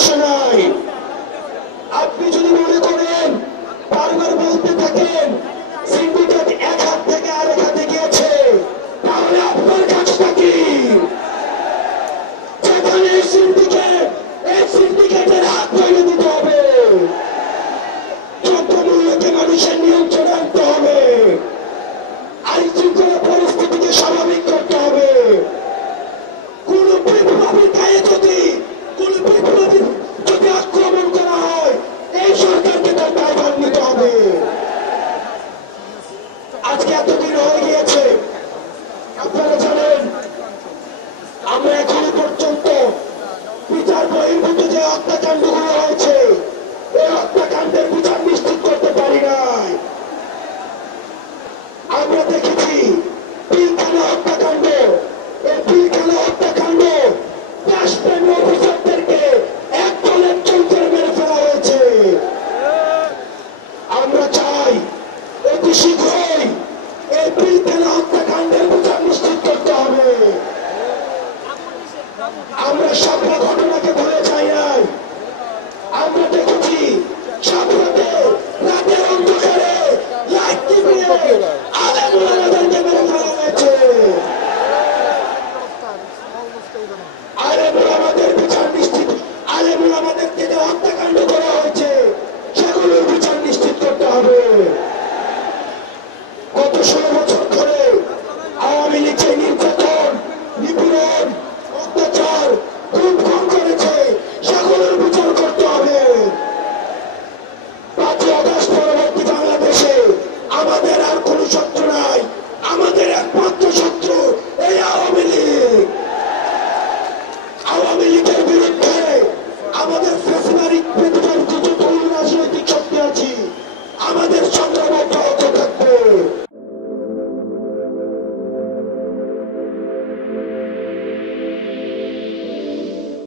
বসে নাই। আপনি যদি মনে করেন বারবার বলতে থাকেন সিন্ডিকেট এক হাত থেকে আরেক হাতে গিয়েছে, তাহলে আপনার কাজটা কি? যেখানে সিন্ডিকেট, এই সিন্ডিকেটের হাত ভেঙে দিতে হবে। দ্রব্যমূল্যকে মানুষের নিয়ন্ত্রণে আনতে হবে। আইন শৃঙ্খলা পরিস্থিতিকে স্বাভাবিক করতে হবে। কোন বিপ্লবীর গায়ে কোন বিপ্লবীর যদি আক্রমণ করা হয়, এই সরকারকে তার দায়ভার নিতে হবে। আজকে এতদিন হয়ে গিয়েছে, আপনারা জানেন আমরা এখনো পর্যন্ত বিচার বহির্ভূত যে হত্যাকাণ্ডগুলো হয়েছে, এই হত্যাকাণ্ডের বিচার নিশ্চিত করতে পারি নাই। আমরা দেখেছি পিলখানা হত্যাকাণ্ড, এই পিলখানা হত্যাকাণ্ড দেশপ্রেমী অফিসারদেরকে একজন করে মেরে ফেলা হয়েছে। আমরা চাই অতি শীঘ্রই এই পিলখানা হত্যাকাণ্ডের বিচার নিশ্চিত করতে হবে। আমরা সব ঘটনাকে ভুলে যাই নাই।